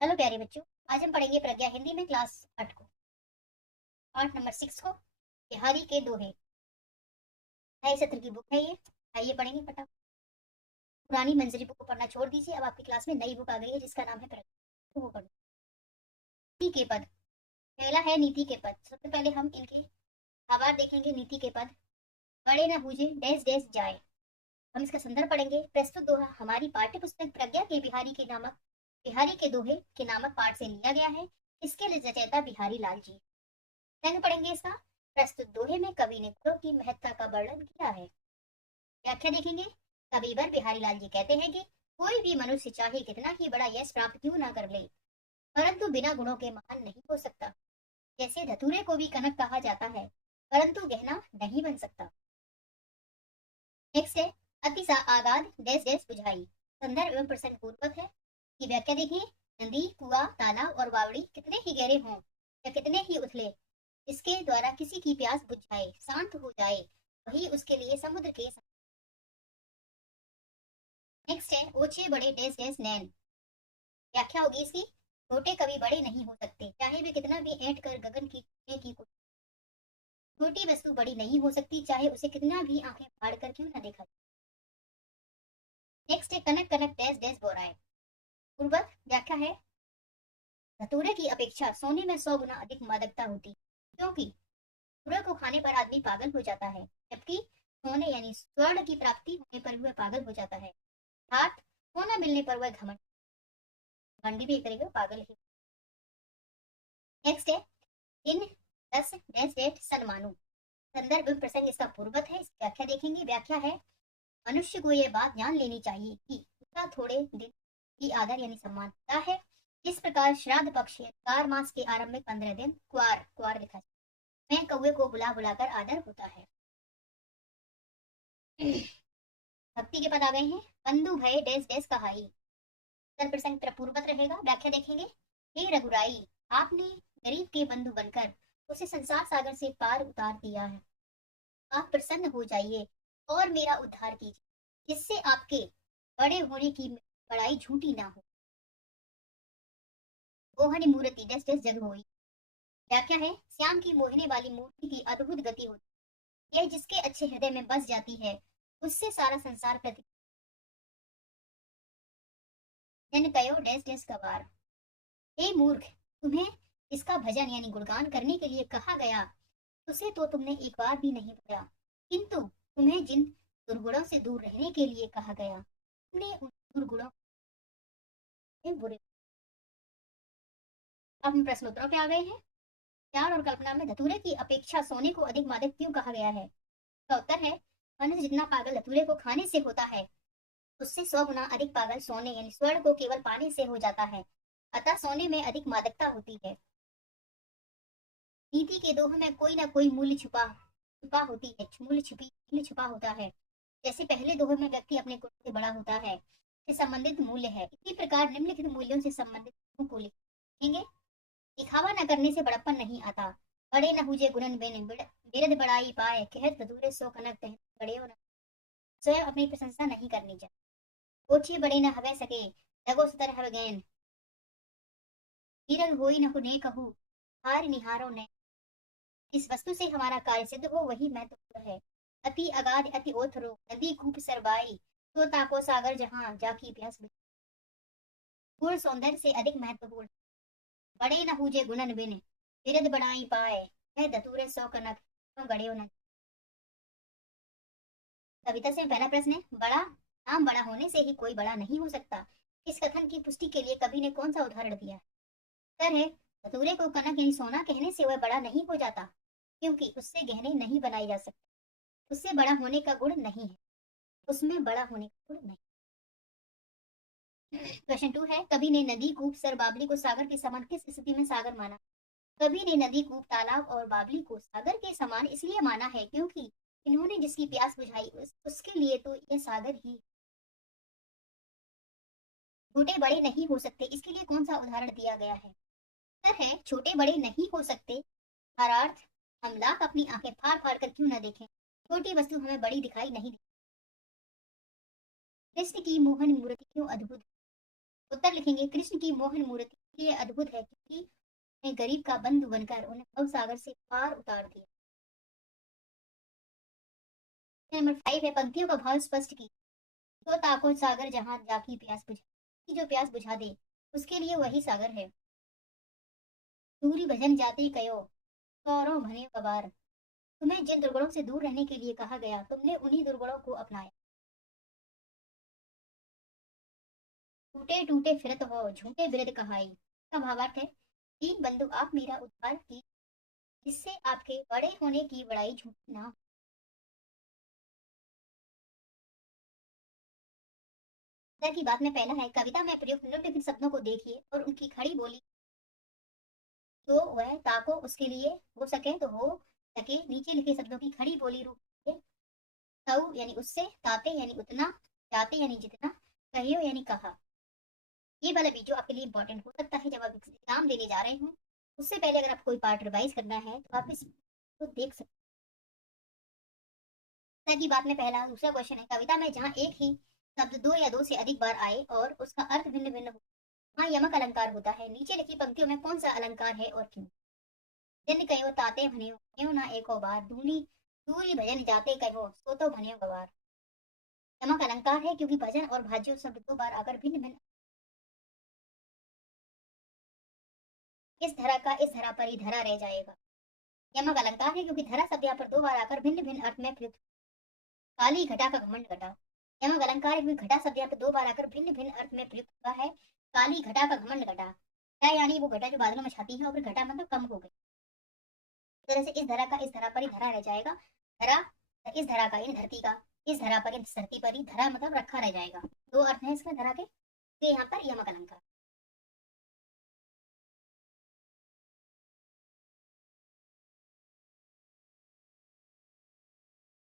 Hello प्यारे बच्चों। आज हम पढ़ेंगे प्रज्ञा हिंदी में क्लास 8 को, पार्ट नंबर 6 को, बिहारी के दोहे। 2.5 सत्र की बुक है ये। आइए पढ़ेंगे फटाफट। पुरानी मंजरी बुक को पढ़ना छोड़ दीजिए। अब आपकी क्लास में नई बुक आ गई है जिसका नाम है प्रज्ञा, तो वो पढ़ो। नीति के पद। पहला है नीति के पद। सबसे पहले हम इनके आभार देखेंगे। नीति के पद। बड़े न बूझे डैश डैश जाए। हम इसका संदर्भ पढ़ेंगे। प्रस्तुत दोहा हमारी पाठ्य पुस्तक प्रज्ञा के बिहारी के दोहे के नामक पाठ से लिया गया है। इसके रचयिता बिहारी लाल जी। रंग पढ़ेंगे इसका। प्रस्तुत दोहे में कवि ने गुणों की महत्ता का वर्णन किया है। व्याख्या देखेंगे। कविवर बिहारी लाल जी कहते हैं कि कोई भी मनुष्य चाहे कितना ही बड़ा यश प्राप्त क्यों ना कर ले, परंतु बिना गुणों के महान नहीं हो सकता। जैसे धतूरे को भी कनक कहा जाता है, परंतु गहना नहीं बन सकता। नेक्स्ट है अति सा आगाध डैश डैश बुझाई। संदर्भ एवं प्रसंग पूर्वक है। की व्याख्या देखिए। नदी, कुआं, तालाब और बावड़ी कितने ही गहरे हों या कितने ही उथले, इसके द्वारा किसी की प्यास बुझ जाए, शांत हो जाए, वही उसके लिए समुद्र के समान। नेक्स्ट है ऊंचे बड़े डैश डैश नैन। व्याख्या होगी इसकी। छोटे कभी बड़े नहीं हो सकते, चाहे वे कितना भी ऐंठ कर गगन की छूने की कोशिश। छोटी वस्तु बड़ी नहीं हो सकती, चाहे उसे कितना भी आंखें फाड़ कर क्यों ना देखा। नेक्स्ट है कनक कनक डैश डैश बोराए। पूर्वक व्याख्या है। धतूरे की अपेक्षा सोने में 100 गुना अधिक मादकता होती, क्योंकि धतूरे को खाने पर आदमी पागल हो जाता है, जबकि सोने यानी स्वर्ण की प्राप्ति होने पर वह पागल हो जाता है। अर्थात सोना मिलने पर वह घमंडी भी करेगा, पागल ही। नेक्स्ट है इन 10 डैश डैश सन्मानु। संदर्भ प्रसंग इसका पूर्वक है। इसकी व्याख्या देखेंगे। व्याख्या है मनुष्य को यह बात जान लेनी चाहिए कि उसका थोड़े दिन की आदर यानी सम्मान होता है। इस प्रकार श्राद्ध पक्ष कार मास के आरंभ में 15 दिन क्वार क्वार लिखा मैं कौए को बुला बुलाकर आदर होता है। भक्ति के पद आ गए हैं। बंधु भय डैश डैश कहाई। उत्तर प्रसंग पूर्वक रहेगा। व्याख्या देखेंगे। हे रघुराई, आपने गरीब के बंधु बनकर उसे संसार सागर से पार उतार दिया है। आप प्रसन्न हो जाइए और मेरा उद्धार कीजिए, जिससे आपके बड़े होने की बड़ाई झूठी ना हो। मोहनी मूर्ति डैश डैश जग होई। व्याख्या है श्याम की मोहने वाली मूर्ति की अद्भुत गति होती है। यह जिसके अच्छे हृदय में बस जाती है, उससे सारा संसार प्रति जन कयो डैश डैश गवार। हे मूर्ख, तुम्हें इसका भजन यानी गुणगान करने के लिए कहा गया, उसे तो तुमने एक बार भी नहीं पढ़ा, किंतु तुम्हें जिन दुर्गुणों से दूर रहने के लिए कहा गया, तुमने उन दुर्गुणों में बुरे। अब हम प्रश्नोत्तरों पे आ गए हैं। प्यार और कल्पना में धतूरे की अपेक्षा सोने को अधिक मादक क्यों कहा गया है? तो उत्तर है मनुष्य जितना पागल धतूरे को खाने से होता है, उससे 100 गुना अधिक पागल सोने यानी स्वर्ण को केवल पाने से हो जाता है। अतः सोने में अधिक मादकता होती है। नीति के दोह में कोई ना कोई मूल्य छुपा छुपा होती है मूल्य छुपा होता है। जैसे पहले दोहे में व्यक्ति अपने गुण से बड़ा होता है, से संबंधित मूल्य है। इसी प्रकार निम्नलिखित मूल्यों से संबंधित गुणों को लिखेंगे। दिखावा न करने से बड़प्पन नहीं आता। बड़े न हुजे गुणन बिन बिरद बड़ाई पाए, कहत धतूरे सो कनक तह बड़े न। स्वयं अपनी प्रशंसा नहीं करनी चाहिए। ओछे बड़े न हवे सके, लगो सुतर हवे गैन। हीरल होई न ने कहू, हार निहारो ने। जिस वस्तु से हमारा कार्य सिद्ध हो वही महत्वपूर्ण है। अति अगाध अति ओथरो, नदी कूप सरबाई, तो ताको सागर जहां जाकी प्यास बुझी। गुण सौंदर्य से अधिक महत्वपूर्ण। बड़े न हुजे गुणन बिन बिरद बड़ाई पाए, है धतूरे सौ कनक तो गड़े न। कविता से पहला प्रश्न है बड़ा नाम बड़ा होने से ही कोई बड़ा नहीं हो सकता। इस कथन की पुष्टि के लिए कवि ने कौन सा उदाहरण दिया? उत्तर है धतूरे को कनक यानी सोना कहने से वह बड़ा नहीं हो जाता, क्योंकि उससे गहने नहीं बनाए जा सकते। उससे बड़ा होने का गुण नहीं है, उसमें बड़ा होने का गुण नहीं। क्वेश्चन 2 है कवि ने नदी कूप सर बाबली को सागर के समान किस स्थिति में सागर माना? कवि ने नदी कूप तालाब और बाबली को सागर के समान इसलिए माना है क्योंकि इन्होंने जिसकी प्यास बुझाई उसके लिए तो यह सागर ही। छोटे बड़े नहीं हो सकते, इसके लिए कौन सा उदाहरण दिया गया है? उत्तर है छोटे बड़े नहीं हो सकते। भावार्थ हम लाख अपनी आंखें फाड़ फाड़ कर क्यों न देखें, छोटी वस्तु हमें बड़ी दिखाई नहीं देती। कृष्ण की मोहन मूर्ति क्यों अद्भुत? उत्तर लिखेंगे कृष्ण की मोहन मूर्ति ये अद्भुत है क्योंकि ने गरीब का बंधु बनकर उन्हें भव सागर से पार उतार दिया। नंबर 5 है, पंक्तियों का भाव स्पष्ट की। तो ताको सागर जहां जाकी प्यास बुझा, की जो प्यास बुझा दे उसके लिए वही सागर है। दूरी भजन जाति कयो सौरों भने कबार, तुम्हें जिन दुर्गुणों से दूर रहने के लिए कहा गया तुमने उन्हीं दुर्गुणों को अपनाया। टूटे टूटे फिरत हो झूठे बिरद कहाई, का भावार्थ है, दीन बंधु आप मेरा उद्धार की, जिससे आपके बड़े होने की बड़ाई झूठी ना हो। तरह की बात में पहला है, कविता में प्रयुक्त निम्न विभिन्न शब्दों को देखिए और उनकी खड़ी बोली तो वह ताको उसके लिए हो सके तो हो सके नीचे लिखे शब्दों की खड़ी बोली रूप है। तऊ यानी उससे, ताते यानी उतना, जाते यानी जितना, कहियो यानी कहा। ये वाला वीडियो आपके लिए इंपॉर्टेंट हो सकता है जब आप एग्जाम देने जा रहे हो। उससे पहले अगर आपको कोई पार्ट रिवाइज करना है तो आप इसको देख सकते हैं। की बात में पहला दूसरा क्वेश्चन है, कविता में जहाँ एक ही शब्द दो या दो से अधिक बार आए और उसका अर्थ भिन्न भिन्न हो, वहाँ यमक अलंकार होता है। नीचे लिखी पंक्तियों में कौन सा अलंकार है और क्यों? जिन कहो ताते भन्यो क्यों ना एको बार, दूनी दूरी भजन जाते कहो सो तो भन्यो गवार। यमक अलंकार है क्योंकि भजन और भाज्य शब्द दो बार आकर भिन्न भिन्न, इस धरा का इस धरा पर ही धरा रह जाएगा। यमक अलंकार है क्योंकि धरा शब्द यहाँ पर दो बार आकर भिन्न भिन्न अर्थ में प्रयुक्त। काली घटा का घमंड घटा, यमक अलंकार है क्योंकि घटा शब्द यहाँ पर दो बार आकर भिन्न भिन्न अर्थ में प्रयुक्त हुआ है। काली घटा का घमंड घटा, घटा यानी वो घटा जो बादलों में छाती है और फिर घटा मतलब कम हो गई। इस तरह से इस धरा का इस धरा पर ही धरा रह जाएगा। धरा, इस धरा का इन धरती का, इस धरा पर इस धरती पर ही धरा मतलब रखा रह जाएगा। दो अर्थ है इसमें धरा के, तो यहाँ पर यमक अलंकार।